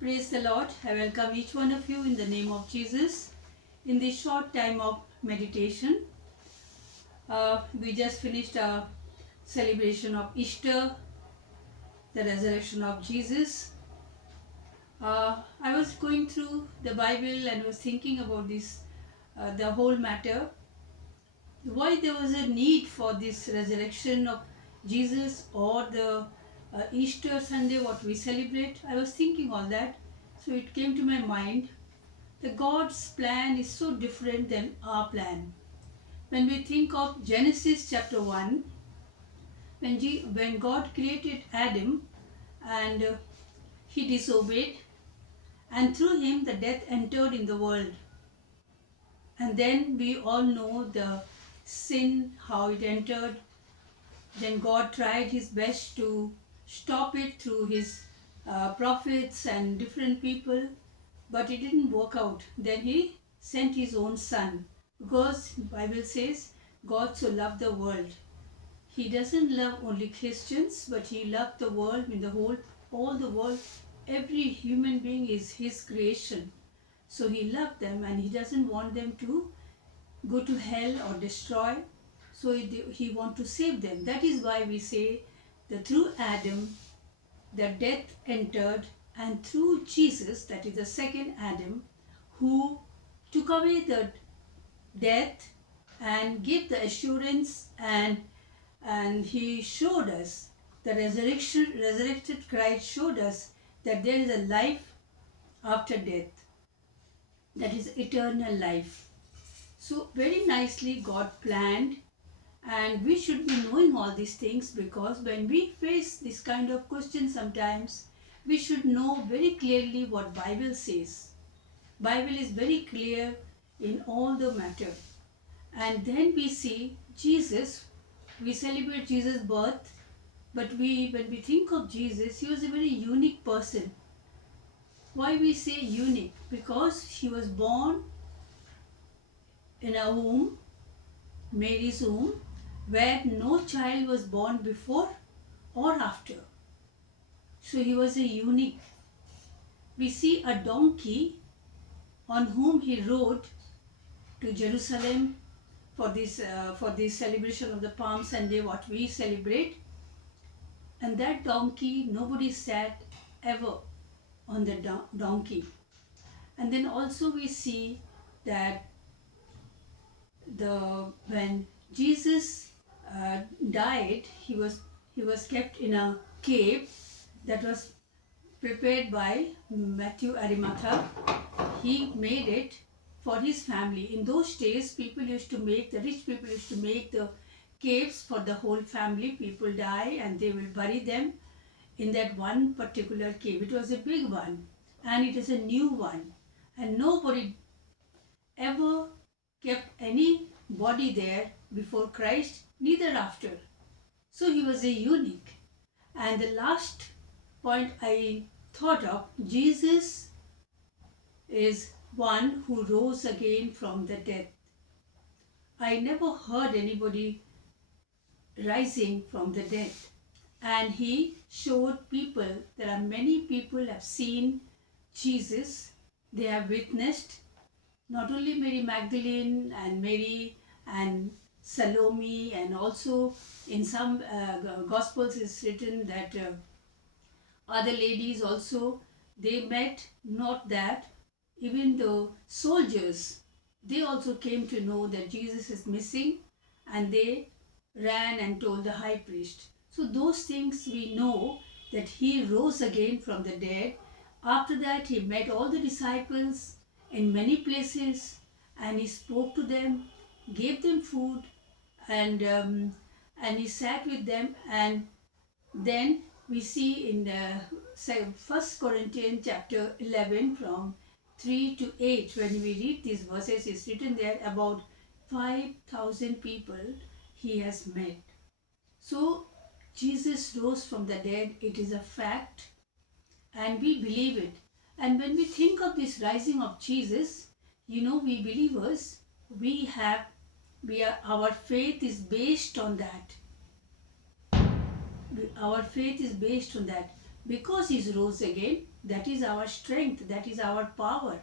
Praise the Lord. I welcome each one of you in the name of Jesus. In this short time of meditation, we just finished a celebration of Easter, the resurrection of Jesus. I was going through the Bible and was thinking about this, the whole matter, why there was a need for this resurrection of Jesus or the Easter Sunday, what we celebrate. I was thinking all that, so it came to my mind. The God's plan is so different than our plan. When we think of Genesis chapter 1, when God created Adam and he disobeyed, and through him the death entered in the world. And then we all know the sin, how it entered. Then God tried his best to stop it through his prophets and different people, but it didn't work out. Then he sent his own son, because Bible says God so loved the world. He doesn't love only Christians, but he loved the world in the whole, all the world. Every human being is his creation. So he loved them and he doesn't want them to go to hell or destroy. So he wants to save them. That is why we say that through Adam the death entered, and through Jesus, that is the second Adam, who took away the death and gave the assurance, and he showed us the resurrected Christ showed us that there is a life after death, that is eternal life. So very nicely God planned, and we should be knowing all these things, because when we face this kind of question sometimes, we should know very clearly what Bible says. Bible is very clear in all the matter. And then we see Jesus, we celebrate Jesus' birth, but when we think of Jesus, he was a very unique person. Why we say unique? Because he was born in a womb, Mary's womb, where no child was born before or after. So he was a unique. We see a donkey on whom he rode to Jerusalem for this celebration of the Palm Sunday, what we celebrate. And that donkey, nobody sat ever on the donkey. And then also we see that when Jesus died, he was kept in a cave that was prepared by Matthew Arimathea. He made it for his family. In those days, the rich people used to make the caves for the whole family. People die and they will bury them in that one particular cave. It was a big one and it is a new one. And nobody ever kept any body there before Christ, neither after. So he was a unique. And the last point I thought of, Jesus is one who rose again from the dead. I never heard anybody rising from the dead. And he showed people, there are many people have seen Jesus, they have witnessed, not only Mary Magdalene and Mary and Salome, and also in some Gospels it's written that other ladies also, they met. Not that, even the soldiers, they also came to know that Jesus is missing, and they ran and told the high priest. So those things we know, that he rose again from the dead. After that he met all the disciples in many places and he spoke to them, gave them food, and he sat with them. And then we see in the 1 Corinthians chapter 11 from 3 to 8, when we read these verses, it's written there about 5,000 people he has met. So Jesus rose from the dead, it is a fact, and we believe it. And when we think of this rising of Jesus, we believers, our faith is based on that. Our faith is based on that. because He rose again, that is our strength, that is our power.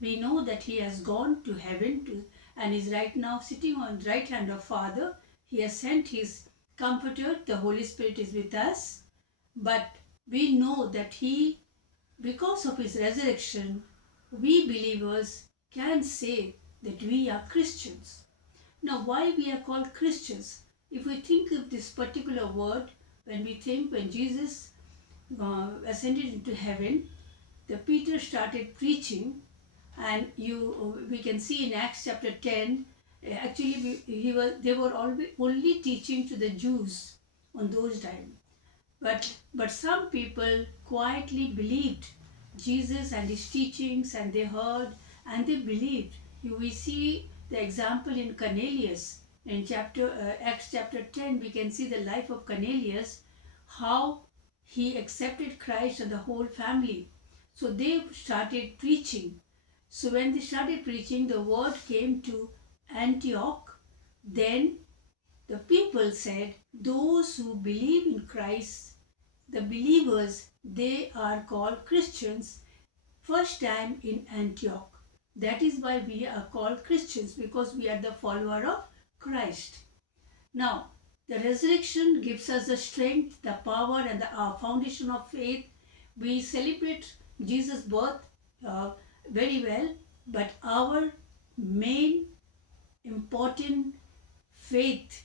We know that He has gone to heaven and is right now sitting on the right hand of Father. He has sent His Comforter, the Holy Spirit is with us. But we know that because of His resurrection, we believers can say that we are Christians. Now, why we are called Christians? If we think of this particular word, when Jesus ascended into heaven, the Peter started preaching, and we can see in Acts chapter 10. Actually, they were only teaching to the Jews on those times. But some people quietly believed Jesus and His teachings, and they heard and they believed. We see the example in Cornelius. In Acts chapter 10, we can see the life of Cornelius, how he accepted Christ and the whole family. So they started preaching. So when they started preaching, the word came to Antioch. Then the people said, those who believe in Christ, the believers, they are called Christians. First time in Antioch. That is why we are called Christians, because we are the follower of Christ. Now, the resurrection gives us the strength, the power, and our foundation of faith. We celebrate Jesus' birth very well, but our main important faith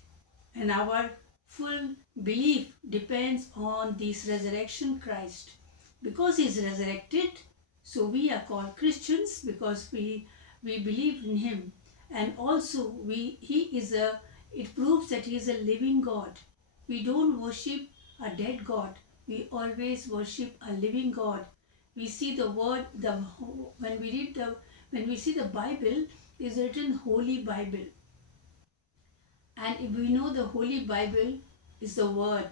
and our full belief depends on this resurrection Christ. Because He is resurrected, so we are called Christians, because we believe in Him. And also it proves that He is a living God. We don't worship a dead God. We always worship a living God. We see the word, when we see the Bible, is written Holy Bible. And if we know the Holy Bible is the Word.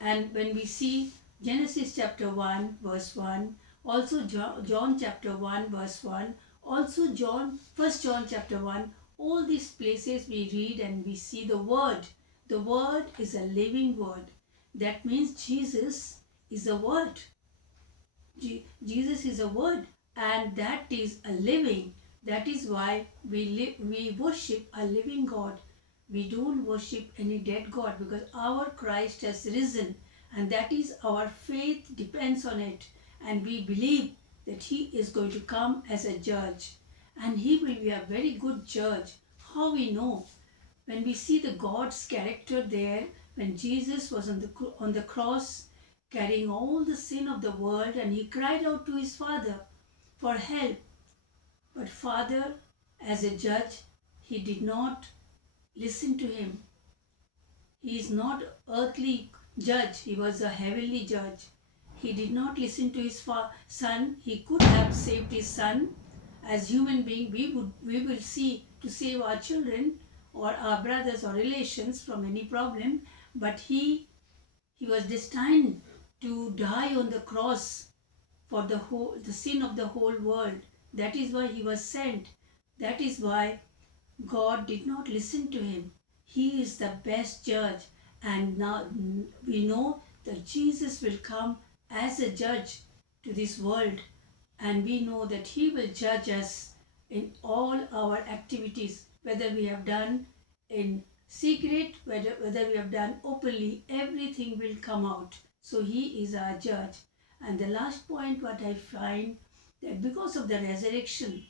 And when we see Genesis chapter 1 verse 1, also John chapter 1 verse 1, also 1 John chapter 1, all these places we read and we see the Word. The Word is a living Word. That means Jesus is a Word. Jesus is a Word, and that is a living. That is why we worship a living God. We don't worship any dead God, because our Christ has risen, and that is our faith depends on it. And we believe that He is going to come as a judge, and He will be a very good judge. How we know? When we see the God's character there, when Jesus was on the cross carrying all the sin of the world, and He cried out to His Father for help. But Father, as a judge, He did not listen to Him. He is not earthly judge, He was a heavenly judge. He did not listen to His Son. He could have saved His Son. As human being, we will see to save our children or our brothers or relations from any problem, but He was destined to die on the cross for the sin of the whole world. That is why He was sent. That is why God did not listen to Him. He is the best judge, and now we know that Jesus will come as a judge to this world, and we know that He will judge us in all our activities, whether we have done in secret, whether we have done openly, everything will come out. So He is our judge. And the last point, what I find, that because of the resurrection,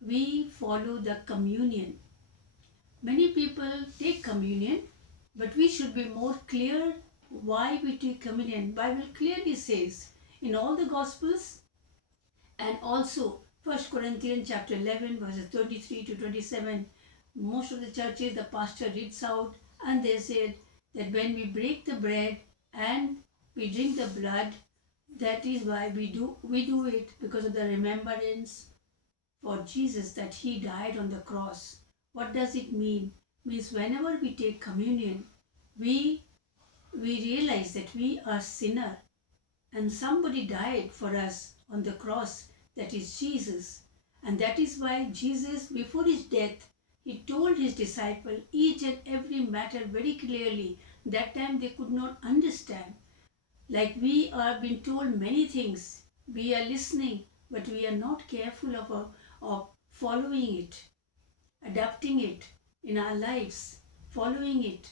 we follow the communion. Many people take communion, but we should be more clear why we take communion. Bible clearly says in all the Gospels, and also 1 Corinthians chapter 11 verses 23 to 27, most of the churches, the pastor reads out, and they said that when we break the bread and we drink the blood, that is why we do it, because of the remembrance for Jesus, that He died on the cross. What does it mean? It means whenever we take communion, we realize that we are sinner, and somebody died for us on the cross, that is Jesus. And that is why Jesus, before His death, He told His disciples each and every matter very clearly. That time they could not understand. Like we are being told many things, we are listening, but we are not careful of following it, adapting it in our lives, following it.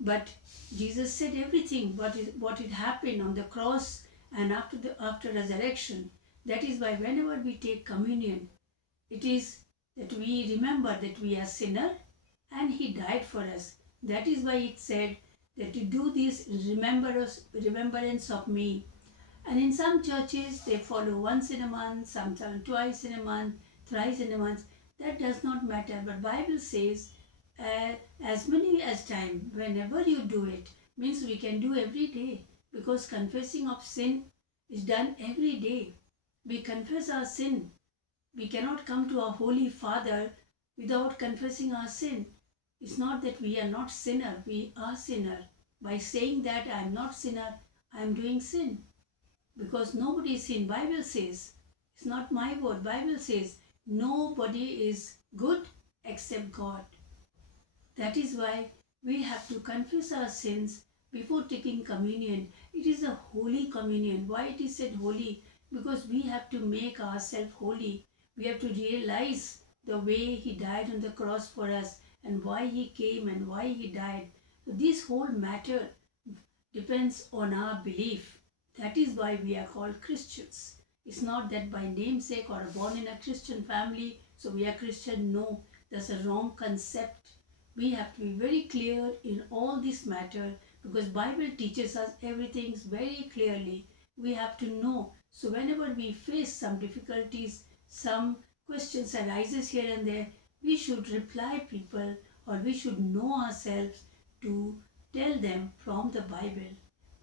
But Jesus said everything what it happened on the cross and after resurrection. That is why whenever we take communion, it is that we remember that we are sinner and he died for us. That is why it said that to do this remembrance of me. And in some churches they follow once in a month, sometimes twice in a month, thrice in a month. That does not matter. But Bible says uh, as many as time, whenever you do it, means we can do every day, because confessing of sin is done every day. We confess our sin. We cannot come to our Holy Father without confessing our sin. It's not that we are not sinner, we are sinner. By saying that I am not sinner, I am doing sin. Because nobody is sin. Bible says, it's not my word. Bible says nobody is good except God. That is why we have to confess our sins before taking communion. It is a holy communion. Why it is said holy? Because we have to make ourselves holy. We have to realize the way He died on the cross for us and why He came and why He died. So this whole matter depends on our belief. That is why we are called Christians. It's not that by namesake or born in a Christian family, so we are Christian. No, that's a wrong concept. We have to be very clear in all this matter, because Bible teaches us everything very clearly. We have to know. So whenever we face some difficulties, some questions arises here and there, we should reply people, or we should know ourselves to tell them from the Bible.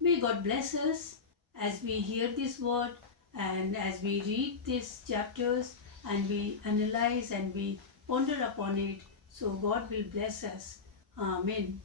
May God bless us as we hear this word and as we read these chapters and we analyze and we ponder upon it. So God will bless us. Amen.